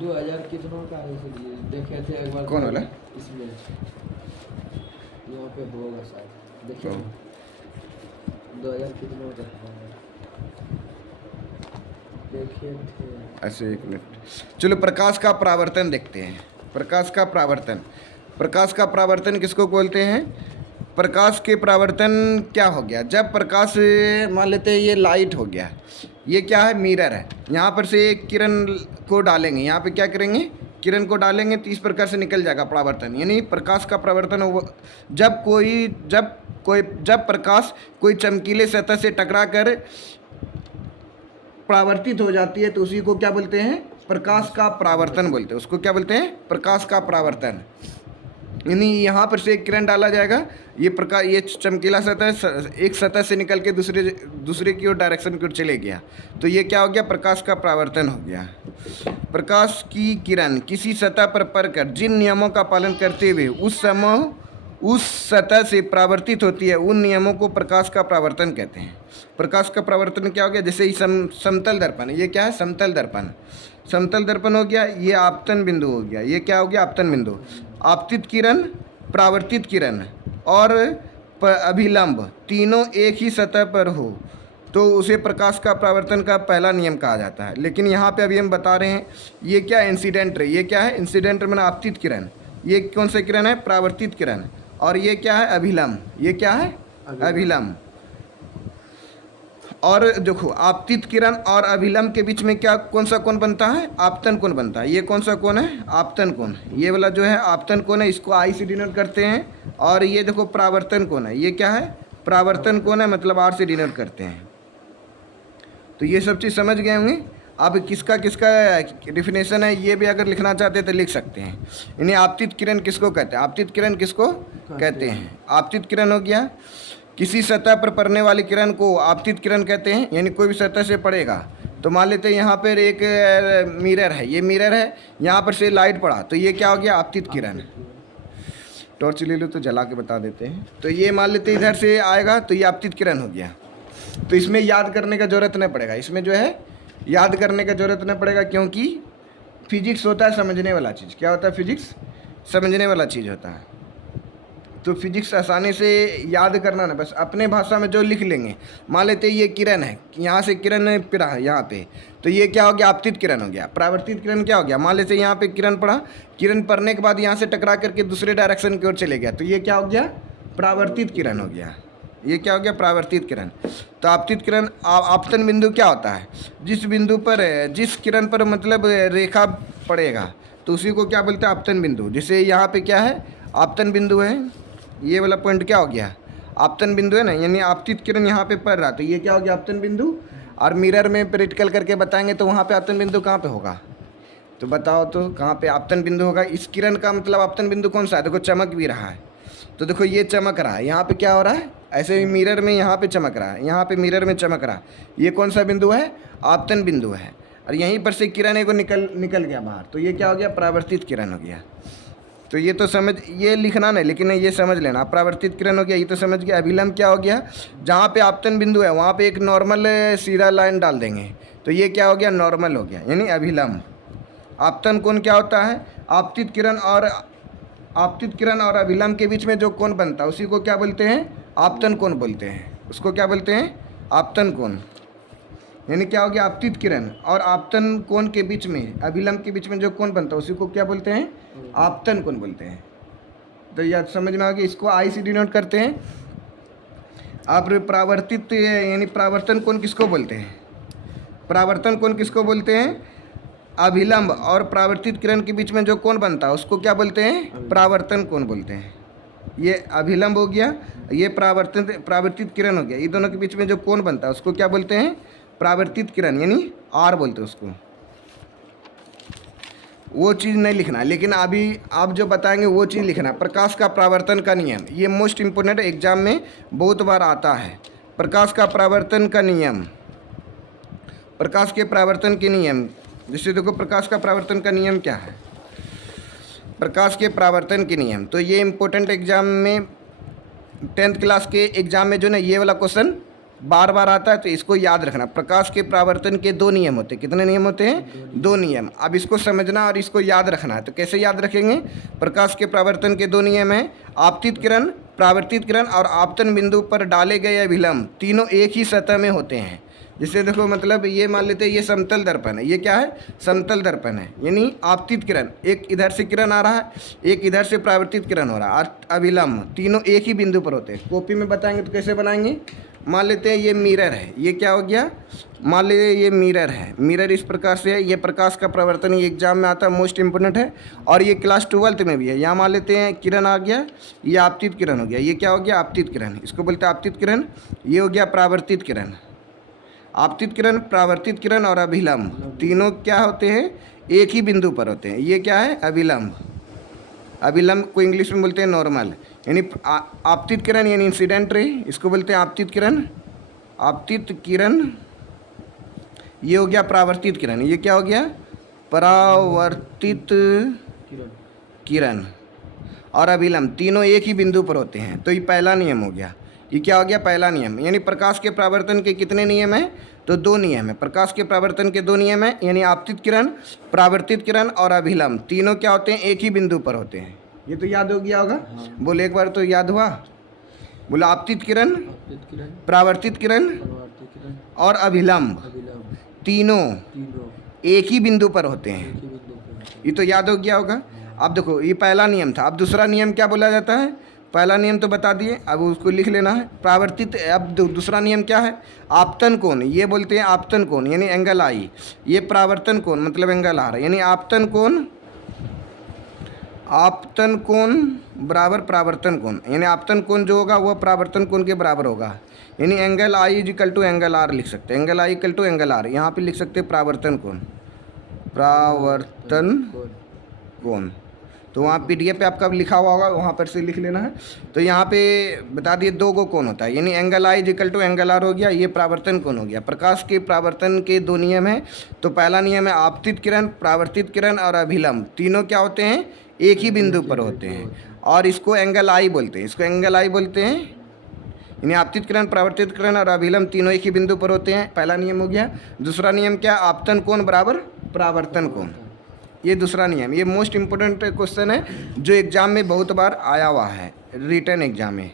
2000 कितनों का है, इसलिए देखे थे एक बार। कौन वाला? इसमें यहाँ पे होगा शायद, देखिए तो 2000 कितनों का है, देखे थे। ऐसे एक मिनट, चलो प्रकाश का परावर्तन देखते हैं। प्रकाश का परावर्तन, प्रकाश का परावर्तन किसको बोलते हैं? प्रकाश के परावर्तन क्या हो गया, जब प्रकाश मान लेते हैं ये लाइट हो गया, ये क्या है, मिरर है, यहाँ पर से एक किरण को डालेंगे, यहाँ पे क्या करेंगे, किरण को डालेंगे तो इस प्रकार से निकल जाएगा परावर्तन। यानी प्रकाश का परावर्तन हो जब प्रकाश कोई चमकीले सतह से टकरा कर परावर्तित हो जाती है तो उसी को क्या बोलते हैं, प्रकाश का परावर्तन बोलते हैं। उसको क्या बोलते हैं, प्रकाश का परावर्तन। यानी यहाँ पर से एक किरण डाला जाएगा, ये चमकीला सतह एक सतह से निकल के दूसरे की ओर डायरेक्शन की ओर चले गया, तो ये क्या हो गया, प्रकाश का परावर्तन हो गया। प्रकाश की किरण किसी सतह पर पड़कर जिन नियमों का पालन करते हुए उस सतह से परावर्तित होती है, उन नियमों को प्रकाश का परावर्तन कहते हैं। प्रकाश का परावर्तन क्या हो गया, जैसे ही समतल दर्पण, ये क्या है, समतल दर्पण, समतल दर्पण हो गया, ये आपतन बिंदु हो गया, ये क्या हो गया, आपतन बिंदु। आपतित किरण, परावर्तित किरण और अभिलंब तीनों एक ही सतह पर हो तो उसे प्रकाश का परावर्तन का पहला नियम कहा जाता है। लेकिन यहाँ पे अभी हम बता रहे हैं ये क्या, इंसिडेंट रे, ये क्या है, इंसिडेंट माना आपतित किरण, ये कौन सा किरण है, परावर्तित किरण, और ये क्या है, अभिलंब, ये क्या है, अभिलंब। और देखो आपतित किरण और अभिलंब के बीच में क्या, कौन सा कोण बनता है, आपतन कोण बनता है। ये कौन सा कोण है, आपतन कोण, ये वाला जो है आपतन कोण है, इसको आई से डिनोट करते हैं। और ये देखो परावर्तन कोण है, ये क्या है, परावर्तन कोण है, मतलब आर से डिनोट करते हैं। तो ये सब चीज़ समझ गए होंगे। अब किसका किसका डिफिनेशन है ये भी अगर लिखना चाहते हैं तो लिख सकते हैं। इन्हें आपतित किरण किसको कहते हैं, आपतित किरण किसको कहते हैं, आपतित किरण हो गया किसी सतह पर पड़ने वाली किरण को आपतित किरण कहते हैं। यानी कोई भी सतह से पड़ेगा, तो मान लेते हैं यहाँ पर एक मिरर है, ये मिरर है, यहाँ पर से लाइट पड़ा तो ये क्या हो गया, आपतित किरण। टॉर्च ले लो तो जला के बता देते हैं। तो ये मान लेते इधर से आएगा तो ये आपतित किरण हो गया। तो इसमें याद करने का ज़रूरत नहीं पड़ेगा, इसमें जो है याद करने का ज़रूरत नहीं पड़ेगा, क्योंकि फिजिक्स होता है समझने वाला चीज़। क्या होता है, फिजिक्स समझने वाला चीज़ होता है। तो फिजिक्स आसानी से याद करना ना, बस अपने भाषा में जो लिख लेंगे। मान लेते ये किरण है, यहाँ से किरण पड़ा है यहाँ पे, तो ये क्या हो गया, आपतित किरण हो गया। परावर्तित किरण क्या हो गया, मान लेते यहाँ पे किरण पड़ा, किरण पड़ने के बाद यहाँ से टकरा करके दूसरे डायरेक्शन की ओर चले गया, तो ये क्या हो गया, परावर्तित किरण हो गया। ये क्या हो गया, परावर्तित किरण। तो आपतित किरण, आपतन बिंदु क्या होता है, जिस बिंदु पर जिस किरण पर मतलब रेखा पड़ेगा तो उसी को क्या बोलते हैं, आपतन बिंदु। जैसे यहाँ पे क्या है, आपतन बिंदु है, ये वाला पॉइंट क्या हो गया, आपतन बिंदु है ना, यानी आपतित किरण यहाँ पे पड़ रहा, तो ये क्या हो गया, आपतन बिंदु। और मिरर में प्रैक्टिकल करके बताएंगे तो वहाँ पे आपतन बिंदु कहाँ पे होगा, तो बताओ तो कहाँ पे आपतन बिंदु होगा। इस किरण का मतलब आपतन बिंदु कौन सा है, देखो चमक भी रहा है, तो देखो ये चमक रहा है, यहाँ पे क्या हो रहा है, ऐसे ही मिरर में यहाँ पे चमक रहा है, यहाँ पे मिरर में चमक रहा है, ये कौन सा बिंदु है, आपतन बिंदु है। और यहीं पर से किरण एक निकल गया बाहर, तो ये क्या हो गया, परावर्तित किरण हो गया। तो ये तो समझ, ये लिखना नहीं लेकिन ये समझ लेना, परावर्तित किरण हो गया, ये तो समझ गया। अभिलंब क्या हो गया, जहाँ पे आपतन बिंदु है वहाँ पे एक नॉर्मल सीधा लाइन डाल देंगे, तो ये क्या हो गया, नॉर्मल हो गया, यानी अभिलंब। आपतन कोण क्या होता है, आपतित किरण और अभिलंब के बीच में जो कोण बनता है उसी को क्या बोलते हैं, आपतन कोण बोलते हैं। उसको क्या बोलते हैं, आपतन कोण। यानी क्या हो गया, आपतित किरण और आपतन कोण के बीच में, अभिलंब के बीच में जो कोण बनता है उसी को क्या बोलते हैं, आपतन कोण बोलते हैं। तो याद समझ में आ गया, इसको आई से डिनोट करते हैं। आप परावर्तित यानी परावर्तन कोण किसको बोलते हैं, परावर्तन कोण किसको बोलते हैं, अभिलंब और परावर्तित किरण के बीच में जो कोण बनता है उसको क्या बोलते हैं, परावर्तन कोण बोलते हैं। ये अभिलंब हो गया, ये परावर्तित किरण हो गया, ये दोनों के बीच में जो कोण बनता है उसको क्या बोलते हैं, परावर्तित किरण, यानी आर बोलते हैं उसको। वो चीज़ नहीं लिखना, लेकिन अभी आप जो बताएंगे वो चीज़ लिखना। प्रकाश का परावर्तन का नियम, ये मोस्ट इम्पोर्टेंट एग्जाम में बहुत बार आता है। प्रकाश का परावर्तन का नियम, प्रकाश के परावर्तन के नियम, जैसे देखो प्रकाश का परावर्तन का नियम क्या है, प्रकाश के परावर्तन के नियम। तो ये इम्पोर्टेंट एग्जाम में 10th क्लास के एग्जाम में जो ना ये वाला क्वेश्चन बार बार आता है, तो इसको याद रखना। प्रकाश के परावर्तन के दो नियम होते हैं। कितने नियम होते हैं? दो नियम। अब इसको समझना और इसको याद रखना है। तो कैसे याद रखेंगे? प्रकाश के परावर्तन के दो नियम हैं, आपतित किरण, परावर्तित किरण और आपतन बिंदु पर डाले गए अभिलंब तीनों एक ही सतह में होते हैं। जिससे देखो मतलब ये मान लेते हैं ये समतल दर्पण है, ये क्या है? समतल दर्पण है। यानी आपतित किरण, एक इधर से किरण आ रहा है, एक इधर से परावर्तित किरण हो रहा है, और अभिलंब तीनों एक ही बिंदु पर होते हैं। कॉपी में बताएंगे तो कैसे बनाएंगे? मान लेते हैं ये मिरर है, ये क्या हो गया? मान लीजिए ये मिरर है, मिरर इस प्रकार से है। ये प्रकाश का परावर्तन ये एग्जाम में आता है, मोस्ट इंपोर्टेंट है, और ये क्लास 12th में भी है। यहाँ मान लेते हैं किरण आ गया, ये आपतित किरण हो गया। ये क्या हो गया? आपतित किरण, इसको बोलते हैं आपतित किरण। ये हो गया परावर्तित किरण। आपतित किरण, परावर्तित किरण और अभिलंब तीनों क्या होते हैं? एक ही बिंदु पर होते हैं। ये क्या है? अभिलंब। अभिलंब को इंग्लिश में बोलते हैं नॉर्मल। यानी आपतित किरण यानी इंसिडेंट रे, इसको बोलते हैं आपतित किरण। आपतित किरण, ये हो गया परावर्तित किरण। ये क्या हो गया? परावर्तित किरण। किरण और अभिलंब तीनों एक ही बिंदु पर होते हैं। तो ये पहला नियम हो गया। ये क्या हो गया? पहला नियम। यानी प्रकाश के परावर्तन के कितने नियम हैं? तो दो नियम है। प्रकाश के परावर्तन के दो नियम हैं, यानी आपतित किरण, परावर्तित किरण और अभिलंब तीनों क्या होते हैं? एक ही बिंदु पर होते हैं। ये तो याद हो गया होगा। बोले एक बार तो याद हुआ। बोला आपतित किरण, आपतित किरण, परावर्तित किरण परावर्तित किरण, और अभिलंब अभिलंब तीनों तीनों एक ही बिंदु पर होते हैं। एक ही बिंदु पर होते हैं। ये तो याद हो गया होगा। अब देखो ये पहला नियम था। अब दूसरा नियम क्या बोला जाता है? पहला नियम तो बता दिए, अब उसको लिख लेना है। परावर्तित, अब दूसरा नियम क्या है? आपतन कोण, ये बोलते हैं आपतन कोण यानी एंगल आई। ये परावर्तन कोण मतलब एंगल आर, यानी आपतन कोण, आपतन कोण बराबर परावर्तन कोण, यानी आपतन कोण जो होगा वह परावर्तन कोण के बराबर होगा। यानी angle I is equal to angle R लिख सकते हैं। Angle I equal to angle R, यहाँ पे लिख सकते हैं परावर्तन कोण, परावर्तन कोण। तो वहाँ पीडीएफ पे आपका लिखा हुआ होगा, वहाँ पर से लिख लेना है। तो यहाँ पे बता दिए दो गो कोण होता है, यानी angle I is equal to angle R हो गया, ये परावर्तन कोण हो गया। प्रकाश के परावर्तन के दो नियम हैं। तो पहला नियम है आपतित किरण, परावर्तित किरण और अभिलंब तीनों क्या होते हैं? एक ही बिंदु पर होते हैं, और इसको एंगल आई बोलते हैं। इसको एंगल आई बोलते हैं, यानी आपतित किरण, परावर्तित किरण और अभिलंब तीनों एक ही बिंदु पर होते हैं। पहला नियम हो गया। दूसरा नियम क्या? आपतन कोण बराबर परावर्तन कोण, ये दूसरा नियम। ये मोस्ट इंपोर्टेंट क्वेश्चन है जो एग्जाम में बहुत बार आया हुआ है, रिटन एग्जाम में।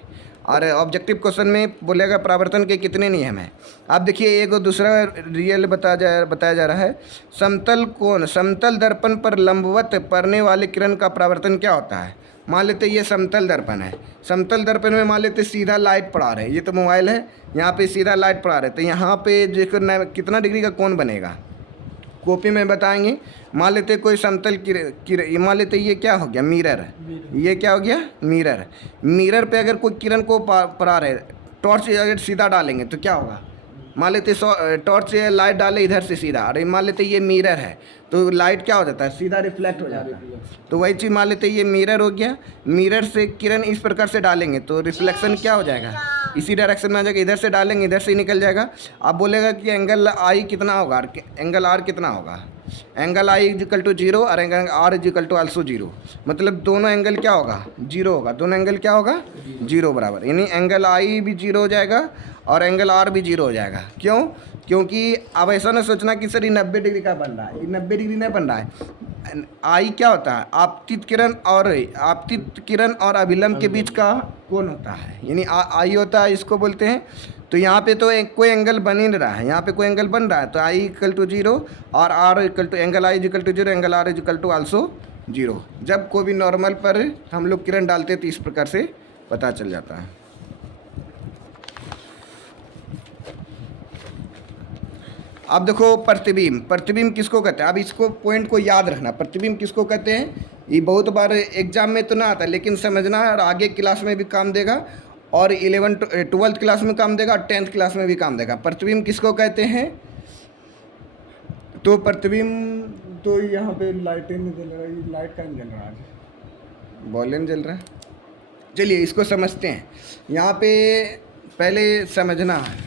और ऑब्जेक्टिव क्वेश्चन में बोलेगा परावर्तन के कितने नियम हैं। आप देखिए एक दूसरा रियल बताया जा रहा है। समतल कोण, समतल दर्पण पर लंबवत पड़ने वाले किरण का परावर्तन क्या होता है? मान लेते ये समतल दर्पण है। समतल दर्पण में मान लेते सीधा लाइट पड़ा रहे, ये तो मोबाइल है, यहाँ पे सीधा लाइट पड़ा रहे, तो यहाँ पे देखो कितना डिग्री का कोण बनेगा, कॉपी में बताएंगे। मान लेते कोई समतल किरण, मान लेते ये क्या हो गया? मिरर। ये क्या हो गया? मिरर। मिरर पे अगर कोई किरण को पड़ा रहे, टॉर्च अगर सीधा डालेंगे तो क्या होगा? मान लेते टॉर्च से लाइट डाले इधर से सीधा, अरे मान लेते ये मिरर है तो लाइट क्या हो जाता है? सीधा रिफ्लेक्ट हो जाता है। तो वही चीज़ मान लेते ये मिरर हो गया। मिरर से किरण इस प्रकार से डालेंगे तो रिफ्लेक्शन क्या हो जाएगा? इसी डायरेक्शन में आ जाएगा। इधर से डालेंगे इधर से निकल जाएगा। आप बोलेगा कि एंगल आई कितना होगा, एंगल आर कितना होगा? Angle I is equal to 0 और angle R is equal to also 0, मतलब दोनों एंगल क्या होगा? 0 होगा। दोनों एंगल क्या होगा? 0 बराबर, यानी एंगल आई भी 0 हो जाएगा और एंगल आर भी 0 हो जाएगा। क्यों? क्योंकि अब ऐसा ना सोचना कि सर ये 90 डिग्री का बन रहा है, ये 90 डिग्री नहीं बन रहा है। आई क्या होता है? आपतित किरण और अभिलंब के बीच का कोण होता है, यानी आई होता है, इसको बोलते हैं। तो यहाँ पे तो कोई एंगल बन ही नहीं रहा है, यहाँ पे कोई एंगल बन रहा है, तो आई इक्वल टू 0 और R equal to angle I equal to 0, angle R equal to also 0। जब कोई भी नॉर्मल पर हम लोग किरण डालते हैं तो इस प्रकार से पता चल जाता है। अब देखो प्रतिबिंब, प्रतिबिंब किसको कहते हैं? अब इसको पॉइंट को याद रखना, प्रतिबिंब किसको कहते हैं? ये बहुत बार एग्जाम में तो ना आता, लेकिन समझना और आगे क्लास में भी काम देगा, और 12th क्लास में काम देगा और 10th क्लास में भी काम देगा। प्रतिबिंब किसको कहते हैं? तो प्रतिबिंब, तो यहाँ पे लाइटें नहीं जल रहा है, लाइट का नहीं जल रहा है, बॉल नहीं जल रहा है। चलिए इसको समझते हैं। यहाँ पे पहले समझना है,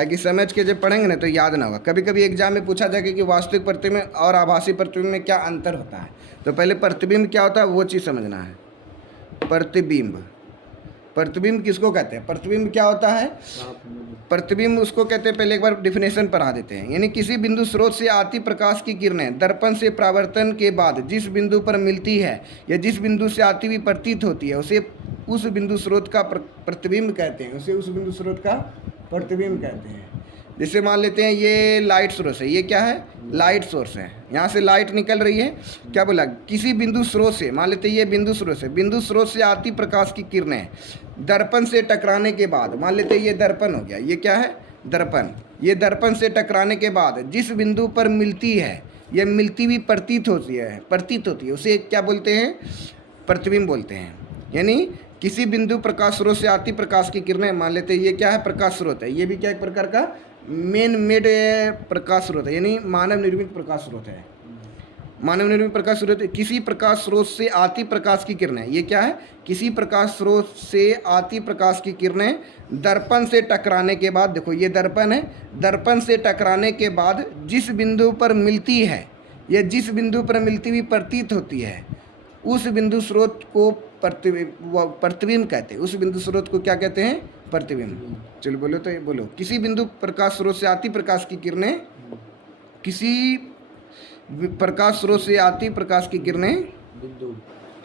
कि समझ के जब पढ़ेंगे ना तो याद ना होगा। कभी कभी एग्जाम में पूछा जाएगा कि वास्तविक प्रतिबिंब और आभासी प्रतिबिंब में क्या अंतर होता है। तो पहले प्रतिबिंब क्या होता है वो चीज़ समझना है। प्रतिबिंब, प्रतिबिंब किसको कहते हैं? प्रतिबिंब क्या होता है? प्रतिबिंब उसको कहते हैं, पहले एक बार डिफिनेशन पढ़ा देते हैं। यानी किसी बिंदु स्रोत से आती प्रकाश की किरणें दर्पण से परावर्तन के बाद जिस बिंदु पर मिलती है या जिस बिंदु से आती हुई प्रतीत होती है उसे उस बिंदु स्रोत का प्रतिबिंब कहते हैं। उसे उस बिंदु स्रोत का प्रतिबिंब कहते हैं। जैसे मान लेते हैं ये लाइट सोर्स है, ये क्या है? लाइट सोर्स है। यहाँ से लाइट निकल रही है, क्या बोला? किसी बिंदु स्रोत से, मान लेते हैं ये बिंदु स्रोत है, बिंदु स्रोत से आती प्रकाश की किरणें दर्पण से टकराने के बाद, मान लेते हैं ये दर्पण हो गया, ये क्या है? दर्पण। ये दर्पण से टकराने के बाद जिस बिंदु पर मिलती है, यह मिलती हुई प्रतीत होती है, उसे क्या बोलते हैं? प्रतिबिंब बोलते हैं। यानी किसी बिंदु प्रकाश स्रोत से आती प्रकाश की किरणें, मान लेते हैं ये क्या है? प्रकाश स्रोत है। ये भी क्या एक प्रकार का मेन मेड प्रकाश स्रोत है, यानी मानव निर्मित प्रकाश स्रोत है। मानव निर्मित प्रकाश स्रोत, किसी प्रकाश स्रोत से आती प्रकाश की किरणें, ये क्या है? किसी प्रकाश स्रोत से आती प्रकाश की किरणें दर्पण से टकराने के बाद, देखो ये दर्पण है, दर्पण से टकराने के बाद जिस बिंदु पर मिलती है या जिस बिंदु पर मिलती हुई प्रतीत होती है उस बिंदु स्रोत को प्रतिबिंब कहते हैं। उस बिंदु स्रोत को क्या कहते हैं? प्रतिबिंब। चलो बोलो, तो बोलो। किसी बिंदु प्रकाश स्रोत से आती प्रकाश की किरणें, किसी प्रकाश स्रोत से आती प्रकाश की किरणें बिंदु,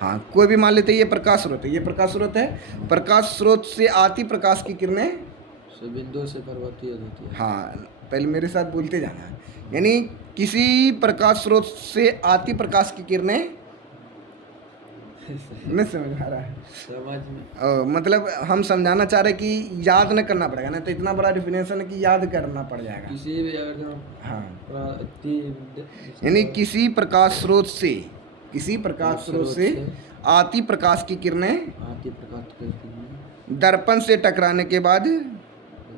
हाँ कोई भी मान लेते हैं, ये प्रकाश स्रोत है, ये प्रकाश स्रोत है, प्रकाश स्रोत से आती प्रकाश की किरणें से बिंदु से परिवर्तित होती है। हाँ पहले मेरे साथ बोलते जाना है। यानी किसी प्रकाश स्रोत से आती प्रकाश की किरणें, नहीं समझ आ रहा है? समझ में मतलब हम समझाना चाह रहे कि याद न करना पड़ेगा ना, तो इतना बड़ा डिफिनेशन है कि याद करना पड़ जाएगा। किसी भी अगर हाँ, प्रति- यानी किसी प्रकाश स्रोत से, किसी प्रकाश स्रोत से आती प्रकाश की किरणें आती प्रकाश की किरणें दर्पण से टकराने के बाद,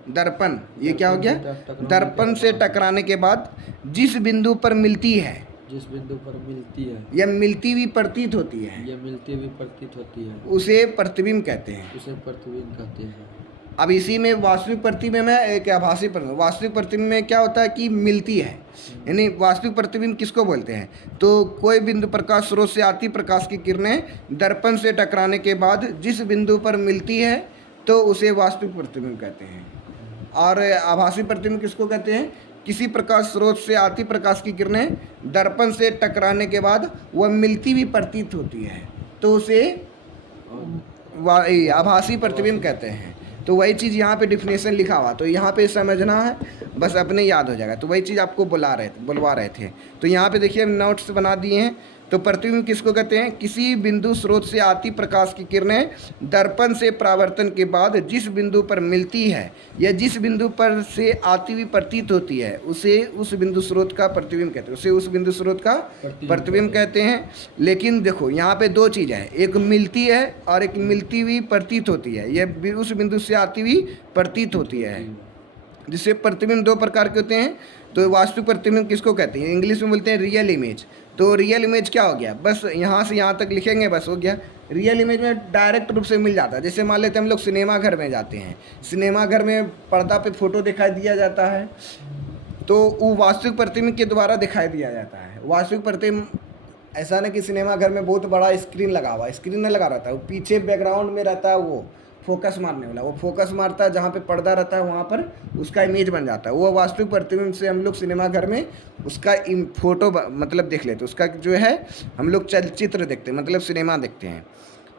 दर्पण ये क्या हो गया? दर्पण से टकराने के बाद जिस बिंदु पर मिलती है, जिस बिंदु पर मिलती है या मिलती हुई प्रतीत होती है, या मिलती हुई प्रतीत होती है, उसे प्रतिबिंब कहते हैं। उसे प्रतिबिंब कहते हैं। अब इसी में वास्तविक प्रतिबिंब में एक आभासी प्रतिबिंब। वास्तविक प्रतिबिंब में क्या होता है कि मिलती है, यानी वास्तविक प्रतिबिंब किसको बोलते हैं? तो कोई बिंदु प्रकाश स्रोत से आती प्रकाश की किरणें दर्पण से टकराने के बाद जिस बिंदु पर मिलती है तो उसे वास्तविक प्रतिबिंब कहते हैं। और आभासी प्रतिबिंब किसको कहते हैं? किसी प्रकाश स्रोत से आती प्रकाश की किरणें दर्पण से टकराने के बाद वह मिलती हुई प्रतीत होती है तो उसे आभासी प्रतिबिंब कहते हैं। तो वही चीज़ यहाँ पे डिफिनेशन लिखा हुआ, तो यहाँ पे समझना है, बस अपने याद हो जाएगा। तो वही चीज़ आपको बुलवा रहे थे। तो यहाँ पे देखिए हम नोट्स बना दिए हैं। तो प्रतिबिंब किसको कहते हैं? किसी बिंदु स्रोत से आती प्रकाश की किरणें दर्पण से परावर्तन के बाद जिस बिंदु पर मिलती है या जिस बिंदु पर से आती हुई प्रतीत होती है उसे उस बिंदु स्रोत का प्रतिबिंब कहते हैं। उसे उस बिंदु स्रोत का प्रतिबिंब कहते हैं। लेकिन देखो यहाँ पे दो चीज़ है, एक मिलती है और एक मिलती हुई प्रतीत होती है। यह उस बिंदु से आती हुई प्रतीत होती है, जिससे प्रतिबिंब दो प्रकार के होते हैं। तो वास्तविक प्रतिबिंब किसको कहते हैं? इंग्लिश में बोलते हैं रियल इमेज। तो रियल इमेज क्या हो गया? बस यहाँ से यहाँ तक लिखेंगे, बस हो गया। रियल इमेज में डायरेक्ट रूप से मिल जाता है। जैसे मान लेते हैं हम लोग सिनेमा घर में जाते हैं, सिनेमा घर में पर्दा पे फोटो दिखाई दिया जाता है, तो वो वास्तविक प्रतिबिंब के द्वारा दिखाई दिया जाता है। वास्तविक प्रतिबिंब ऐसा नहीं कि सिनेमा घर में बहुत बड़ा स्क्रीन लगा हुआ, स्क्रीन नहीं लगा रहता है, वो पीछे बैकग्राउंड में रहता है, वो फोकस मारने वाला, वो फोकस मारता है, जहाँ पे पर्दा रहता है वहाँ पर उसका इमेज बन जाता है। वो वास्तविक प्रतिबिंब से हम लोग सिनेमा घर में उसका फोटो मतलब देख लेते हैं, उसका जो है हम लोग चलचित्र देखते हैं, मतलब सिनेमा देखते हैं।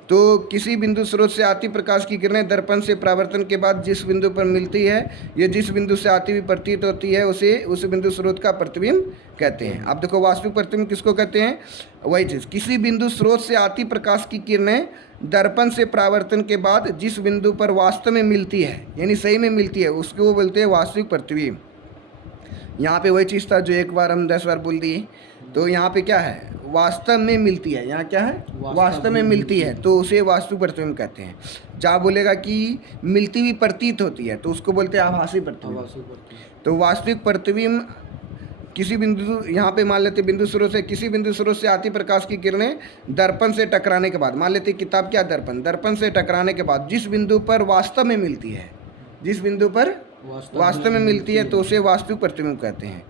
तो किसी बिंदु स्रोत से आती प्रकाश की किरणें दर्पण से परावर्तन के बाद जिस बिंदु पर मिलती है या जिस बिंदु से आती हुई प्रतीत होती है उसे उस बिंदु स्रोत का प्रतिबिंब कहते हैं। अब देखो वास्तविक प्रतिबिंब किसको कहते हैं? वही चीज़, किसी बिंदु स्रोत से आती प्रकाश की किरणें दर्पण से परावर्तन के बाद जिस बिंदु पर वास्तव में मिलती है, यानी सही में मिलती है, उसको वो बोलते हैं वास्तविक प्रतिबिंब। यहाँ पे वही चीज़ था जो एक बार हम 10 बार बोल दिए। तो यहाँ पे क्या है? वास्तव में मिलती है। यहाँ क्या है? वास्तव में मिलती है, तो उसे वास्तविक प्रतिबिंब कहते हैं। जहाँ बोलेगा कि मिलती हुई प्रतीत होती है तो उसको बोलते हैं आभासी प्रतिबिंब। तो वास्तविक प्रतिबिंब किसी बिंदु, यहाँ पे मान लेते बिंदु स्रोत से, किसी बिंदु स्रोत से आती प्रकाश की किरणें दर्पण से टकराने के बाद, मान लेते किताब क्या दर्पण, दर्पण से टकराने के बाद जिस बिंदु पर वास्तव में मिलती है, जिस बिंदु पर वास्तव में मिलती है तो उसे वास्तविक प्रतिबिंब कहते हैं।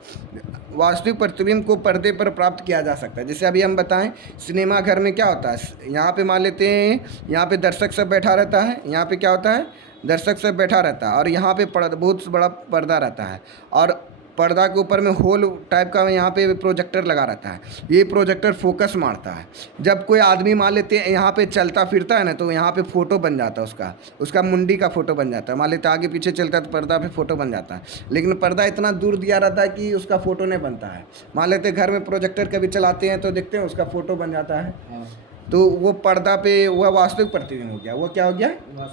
वास्तविक प्रतिबिंब को पर्दे पर प्राप्त किया जा सकता है। जैसे अभी हम बताएं, सिनेमा घर में क्या होता है, यहाँ पे मान लेते हैं, यहाँ पे दर्शक सब बैठा रहता है, यहाँ पे क्या होता है, दर्शक सब बैठा रहता है, और यहाँ पे बहुत बड़ा पर्दा रहता है, और पर्दा के ऊपर में होल टाइप का यहाँ पे प्रोजेक्टर लगा रहता है। ये प्रोजेक्टर फोकस मारता है। जब कोई आदमी मान लेते हैं यहाँ पे चलता फिरता है ना, तो यहाँ पे फ़ोटो बन जाता है, उसका मुंडी का फ़ोटो बन जाता है। मान लेते आगे पीछे चलता है तो पर्दा पे फ़ोटो बन जाता है, लेकिन पर्दा इतना दूर दिया रहता है कि उसका फ़ोटो नहीं बनता है। मान लेते घर में प्रोजेक्टर कभी चलाते हैं तो देखते हैं उसका फ़ोटो बन जाता है। हाँ। तो वो पर्दा पे वह वास्तविक प्रतिबिंब हो गया। वो क्या हो गया,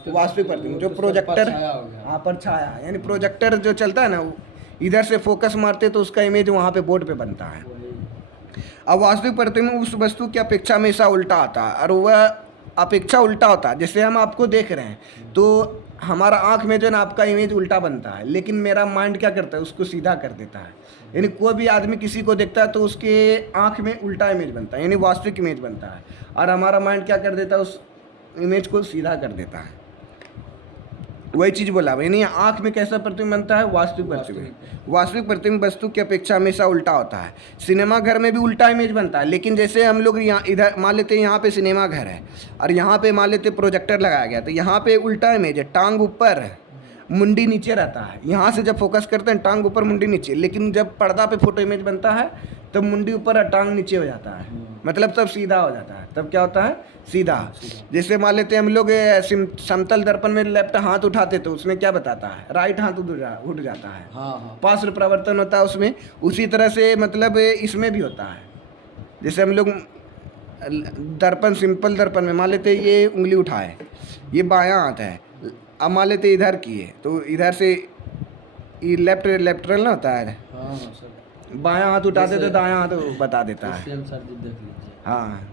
वास्तविक प्रतिबिंब। जो प्रोजेक्टर, हाँ, परछाया, यानी प्रोजेक्टर जो चलता है ना, इधर से फोकस मारते तो उसका इमेज वहाँ पे बोर्ड पे बनता है। अब वास्तविक प्रतिबिंब उस वस्तु की अपेक्षा हमेशा उल्टा आता है, और वह अपेक्षा उल्टा होता है। जैसे हम आपको देख रहे हैं तो हमारा आँख में जो है ना आपका इमेज उल्टा बनता है, लेकिन मेरा माइंड क्या करता है, उसको सीधा कर देता है। यानी कोई भी आदमी किसी को देखता है तो उसके आँख में उल्टा इमेज बनता है, यानी वास्तविक इमेज बनता है, और हमारा माइंड क्या कर देता है, उस इमेज को सीधा कर देता है। वही चीज़ बोला, यानी आँख में कैसा प्रतिबिंब बनता है, वास्तविक प्रतिबिंब। वास्तविक प्रतिबिंब वस्तु की अपेक्षा हमेशा उल्टा होता है। सिनेमा घर में भी उल्टा इमेज बनता है, लेकिन जैसे हम लोग यहाँ इधर मान लेते हैं, यहाँ पे सिनेमा घर है और यहाँ पे मान लेते प्रोजेक्टर लगाया गया, तो यहाँ पे उल्टा इमेज है, टांग ऊपर मुंडी नीचे रहता है। यहाँ से जब फोकस करते हैं टांग ऊपर मुंडी नीचे, लेकिन जब पर्दा पे फोटो इमेज बनता है तब मुंडी ऊपर और टांग नीचे हो जाता है, मतलब तब सीधा हो जाता है। तब क्या होता है, सीधा। जैसे मान लेते हैं हम लोग समतल दर्पण में लेफ्ट हाथ उठाते तो उसमें क्या बताता है, राइट हाथ उठ जाता है। हाँ। पार्श्व प्रवर्तन होता है उसमें। उसी तरह से मतलब इसमें भी होता है। जैसे हम लोग दर्पण, सिंपल दर्पण में मान लेते ये उंगली उठाए, ये बायां हाथ है, अब मान लेते इधर किए तो इधर से ये लेफ्टरल ना होता है, हाँ सर, बायां हाथ उठाते तो दायां हाथ बता देता है। सर जी देख लीजिए, हाँ,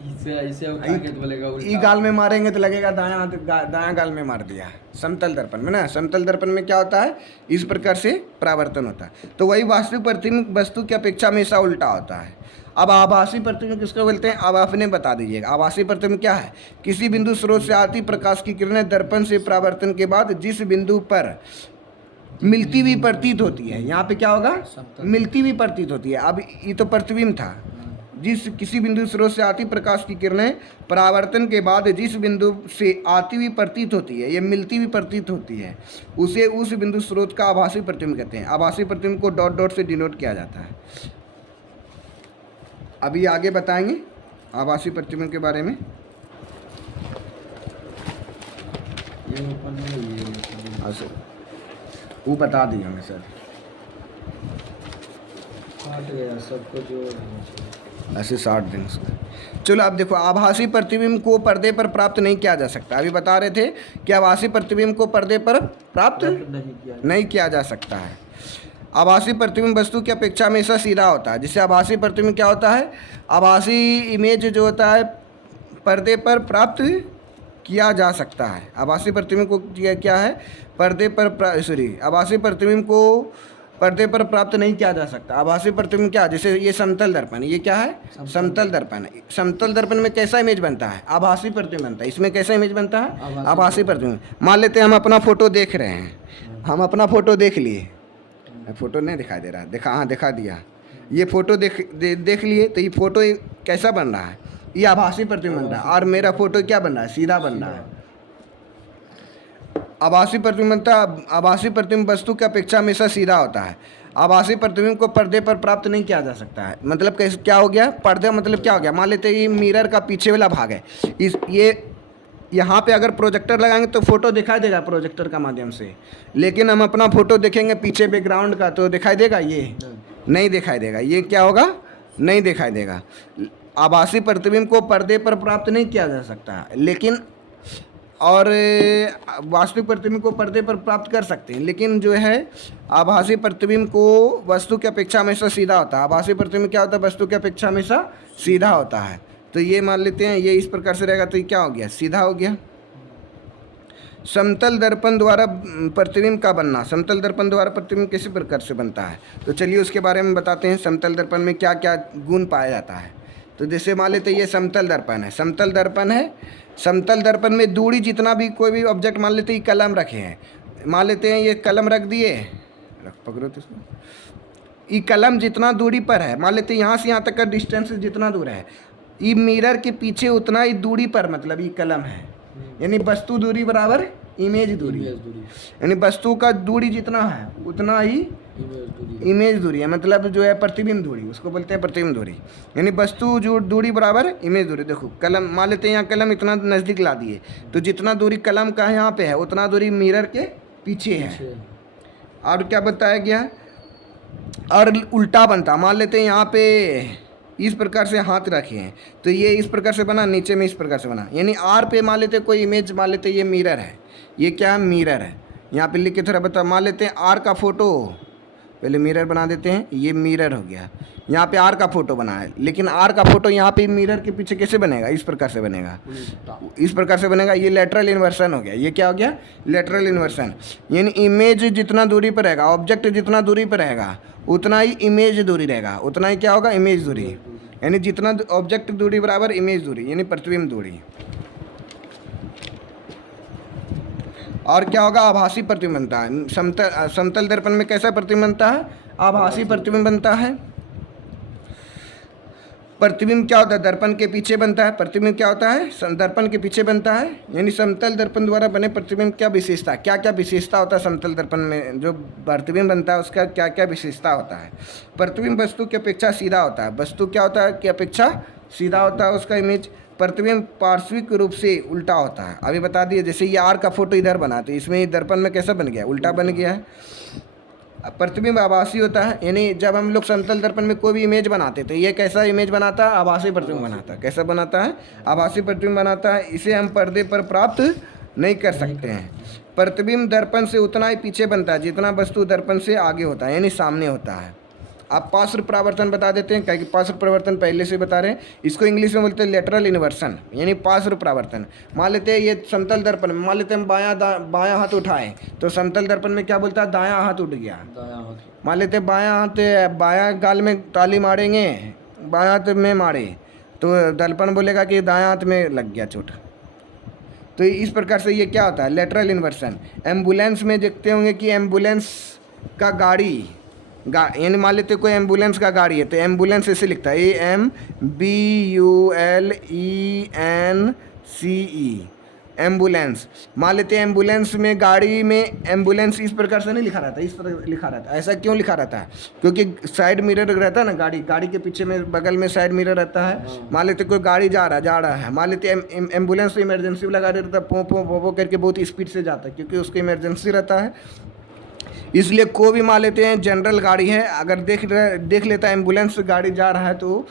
इसे उठा के तो बोलेगा ई गाल में मारेंगे तो लगेगा दायां हाथ, दायां गाल में मार दिया। समतल दर्पण में ना, समतल दर्पण में क्या होता है, इस प्रकार से परावर्तन होता है। तो वही वास्तविक प्रतिबिंब वस्तु की अपेक्षा हमेशा उल्टा होता है। अब आभासी प्रतिबिंब किसको बोलते हैं, अब आपने बता दीजिएगा। आभासी प्रतिबिंब क्या है, किसी बिंदु स्रोत से आती प्रकाश की किरणें दर्पण से परावर्तन के बाद जिस बिंदु पर मिलती हुई प्रतीत होती है, यहाँ पे क्या होगा, मिलती हुई प्रतीत होती है। अब ये तो प्रतिबिंब था। जिस किसी बिंदु स्रोत से आती प्रकाश की किरणें परावर्तन के बाद जिस बिंदु से आती हुई प्रतीत होती है, ये मिलती हुई प्रतीत होती है, उसे उस बिंदु स्रोत का आभासी प्रतिबिंब कहते हैं। आभासी प्रतिबिंब को डॉट डॉट से डिनोट किया जाता है। अभी आगे बताएंगे आभासी प्रतिबिंब के बारे में। ये ऊपर में ये हाँ सर, वो बता दिए हमें सर, काट गया सबको जो ऐसे 60 दिन से। चलो अब देखो, आभासी प्रतिबिंब को पर्दे पर प्राप्त नहीं किया जा सकता। अभी बता रहे थे कि आभासी प्रतिबिंब को पर्दे पर प्राप्त नहीं किया जा सकता है। आभासी प्रतिबिंब वस्तु की अपेक्षा हमेशा सीधा होता है। जिससे आभासी प्रतिबिंब क्या होता है, आभासी इमेज जो होता है पर्दे पर प्राप्त किया जा सकता है। आभासी प्रतिबिंब को क्या है, पर्दे पर आभासी प्रतिबिंब को पर्दे पर प्राप्त नहीं किया जा सकता। आभासी प्रतिबिंब क्या, जैसे ये समतल दर्पण, ये क्या है, समतल दर्पण है। समतल दर्पण में कैसा इमेज बनता है, आभासी प्रतिबिंब बनता है। इसमें कैसा इमेज बनता है, आभासी प्रतिबिंब। मान लेते हैं हम अपना फोटो देख रहे हैं, हम अपना फोटो देख लिए, फोटो नहीं दिखाई दे रहा, देखा, हाँ दिखा दिया। ये फोटो देख लिए, तो ये फोटो कैसा बन रहा है, ये आभासी प्रतिबिंब बन रहा है। और मेरा फोटो क्या बन रहा है, सीधा बन रहा है। आभासी प्रतिबिंब बनता है। आभासी प्रतिबिंब वस्तु की अपेक्षा हमेशा सीधा होता है। आभासी प्रतिबिंब को पर्दे पर प्राप्त नहीं किया जा सकता है। मतलब कैसे, क्या हो गया, पर्दे मतलब क्या हो गया, मान लेते हैं ये मिरर का पीछे वाला भाग है, ये यहाँ पे अगर प्रोजेक्टर लगाएंगे तो फोटो दिखाई देगा प्रोजेक्टर का माध्यम से, लेकिन हम अपना फोटो देखेंगे पीछे बैकग्राउंड का तो दिखाई देगा, ये नहीं दिखाई देगा। ये क्या होगा, नहीं दिखाई देगा। आभासी प्रतिबिंब को पर्दे पर प्राप्त नहीं किया जा सकता, लेकिन और वास्तविक प्रतिबिंब को पर्दे पर प्राप्त कर सकते हैं, लेकिन जो है आभासी प्रतिबिंब को वस्तु की अपेक्षा हमेशा सीधा होता है। आभासी प्रतिबिंब क्या होता है, वस्तु की अपेक्षा हमेशा सीधा होता है। तो ये मान लेते हैं ये इस प्रकार से रहेगा, तो ये क्या हो गया, सीधा हो गया। समतल दर्पण द्वारा प्रतिबिंब का बनना, समतल दर्पण द्वारा प्रतिबिंब किसी प्रकार से बनता है, तो चलिए उसके बारे में बताते हैं। समतल दर्पण में क्या क्या गुण पाया जाता है। तो जैसे मान लेते हैं ये समतल दर्पण है, समतल दर्पण है। समतल दर्पण में दूरी जितना भी कोई भी ऑब्जेक्ट, मान लेते हैं कलम रखे हैं, मान लेते हैं ये कलम रख दिए, पकड़ो तो इसको, ये कलम जितना दूरी पर है, मान लेते हैं यहाँ से यहाँ तक का डिस्टेंस जितना दूर है, ये मिरर के पीछे उतना ही दूरी पर मतलब ये कलम है, यानी वस्तु दूरी बराबर इमेज दूरी, इमेज दूरी, यानी वस्तु का दूरी जितना है उतना ही इमेज दूरी, इमेज दूरी है, मतलब जो है प्रतिबिंब दूरी, उसको बोलते हैं प्रतिबिंब दूरी, यानी वस्तु जो दूरी बराबर इमेज दूरी। देखो कलम, मान लेते हैं यहाँ कलम इतना नज़दीक ला दिए, तो जितना दूरी कलम का यहाँ पे है उतना दूरी मिरर के पीछे है। और क्या बताया गया, और उल्टा बनता, मान लेते हैं यहाँ पे इस प्रकार से हाथ रखे हैं तो ये इस प्रकार से बना, नीचे में इस प्रकार से बना, यानी आर पे मान लेते कोई इमेज, मान लेते ये मिरर है, ये क्या है मिरर है, यहाँ पे लिख के थोड़ा बता, मान लेते हैं आर का फोटो, पहले मिरर बना देते हैं, ये मिरर हो गया, यहाँ पे आर का फोटो बना है, लेकिन आर का फोटो यहाँ पे मिरर के पीछे कैसे बनेगा, इस प्रकार से बनेगा, इस प्रकार से बनेगा, ये लेटरल इन्वर्सन हो गया। ये क्या हो गया, लेटरल इन्वर्सन, यानी इमेज जितना दूरी पर रहेगा, ऑब्जेक्ट जितना दूरी पर रहेगा उतना ही इमेज दूरी रहेगा, उतना ही क्या होगा, इमेज दूरी, यानी जितना ऑब्जेक्ट दूरी बराबर इमेज दूरी, यानी प्रतिबिंब दूरी। और क्या होगा, आभासी प्रतिबिंब बनता है। समतल दर्पण में कैसा प्रतिबिंब बनता है, आभासी प्रतिबिंब बनता है। प्रतिबिंब क्या होता है, दर्पण के पीछे बनता है, प्रतिबिंब क्या होता है, दर्पण के पीछे बनता है, यानी समतल दर्पण द्वारा बने प्रतिबिंब क्या विशेषता, क्या क्या विशेषता होता है समतल दर्पण में, जो प्रतिबिंब बनता है उसका क्या क्या विशेषता होता है। प्रतिबिंब वस्तु की अपेक्षा सीधा होता है, वस्तु क्या होता है की अपेक्षा सीधा होता है उसका इमेज। प्रतिबिंब पार्श्विक रूप से उल्टा होता है, अभी बता दिए, जैसे ये आर का फोटो इधर बना तो इसमें दर्पण में कैसा बन गया, उल्टा बन गया है। प्रतिबिंब आभासी होता है, यानी जब हम लोग समतल दर्पण में कोई भी इमेज बनाते तो ये कैसा इमेज बनाता है, आभासी प्रतिबिंब बनाता है। कैसा बनाता है, आभासी प्रतिबिंब बनाता है, इसे हम पर्दे पर प्राप्त नहीं कर सकते हैं। प्रतिबिंब दर्पण से उतना ही पीछे बनता है जितना वस्तु दर्पण से आगे होता है, यानी सामने होता है। आप पार्श्व परावर्तन बता देते हैं, क्योंकि पार्श्व परावर्तन पहले से बता रहे हैं, इसको इंग्लिश में बोलते हैं लेटरल इन्वर्सन, यानी पार्श्व परावर्तन। मान लेते हैं ये समतल दर्पण, मान लेते हैं हम बायां हाथ उठाएं तो समतल दर्पण में क्या बोलता है, दायां हाथ उठ गया। मान लेते हैं बायां हाथ, बायां गाल में ताली मारेंगे, बायां हाथ में मारे तो दर्पण बोलेगा कि दायां हाथ में लग गया चोट। तो इस प्रकार से ये क्या होता है, लेटरल इन्वर्सन। एम्बुलेंस में देखते होंगे कि एम्बुलेंस का गाड़ी, यानी मान लेते कोई एम्बुलेंस का गाड़ी है तो एम्बुलेंस ऐसे लिखता है, AMBULENCE, एम्बुलेंस। मान लेते हैं एम्बुलेंस में, गाड़ी में एम्बुलेंस इस प्रकार से नहीं लिखा रहता, इस प्रकार लिखा रहता है। ऐसा क्यों लिखा रहता है, क्योंकि साइड मिरर रहता है ना, गाड़ी के पीछे में बगल में साइड मिरर रहता है। मान लेते कोई गाड़ी जा रहा है, मान लेते एम्बुलेंस तो इमरजेंसी वाला गाड़ी रहता है, पो पो पो पो करके बहुत स्पीड से जाता है क्योंकि उसको इमरजेंसी रहता है। इसलिए को भी मान लेते हैं जनरल गाड़ी है, अगर देख लेता है एम्बुलेंस गाड़ी जा रहा है तो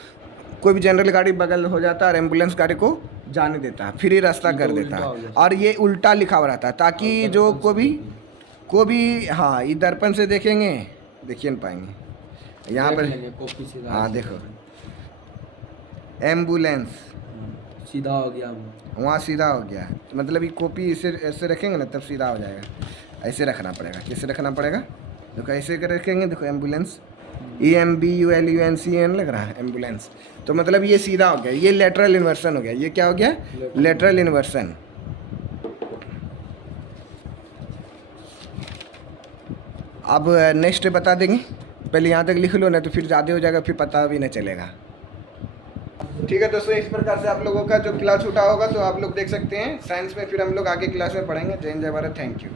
कोई भी जनरल गाड़ी बगल हो जाता है और एम्बुलेंस गाड़ी को जाने देता है, फ्री रास्ता कर देता है। और ये उल्टा लिखा हुआ रहता है ताकि जो को भी हाँ, ये दर्पण से देखेंगे, देखिए नहीं पाएंगे यहाँ पर, हाँ देखो एम्बुलेंस सीधा हो गया, वहाँ सीधा हो गया, मतलब ये कॉपी ऐसे रखेंगे ना तब सीधा हो जाएगा। ऐसे रखना पड़ेगा, कैसे रखना पड़ेगा, देखो ऐसे कर रखेंगे, देखो एम्बुलेंस, EMBULENCEN लग रहा है एम्बुलेंस, तो मतलब ये सीधा हो गया, ये लेटरल इन्वर्सन हो गया। ये क्या हो गया, लेटरल इन्वर्सन। अब नेक्स्ट बता देंगे, पहले यहाँ तक लिख लो ना तो फिर ज़्यादा हो जाएगा, फिर पता भी नहीं चलेगा। ठीक है दोस्तों, इस प्रकार से आप लोगों का जो क्लास छूटा होगा तो आप लोग देख सकते हैं साइंस में, फिर हम लोग आगे क्लास में पढ़ेंगे। जय हिंद जय भारत, थैंक यू।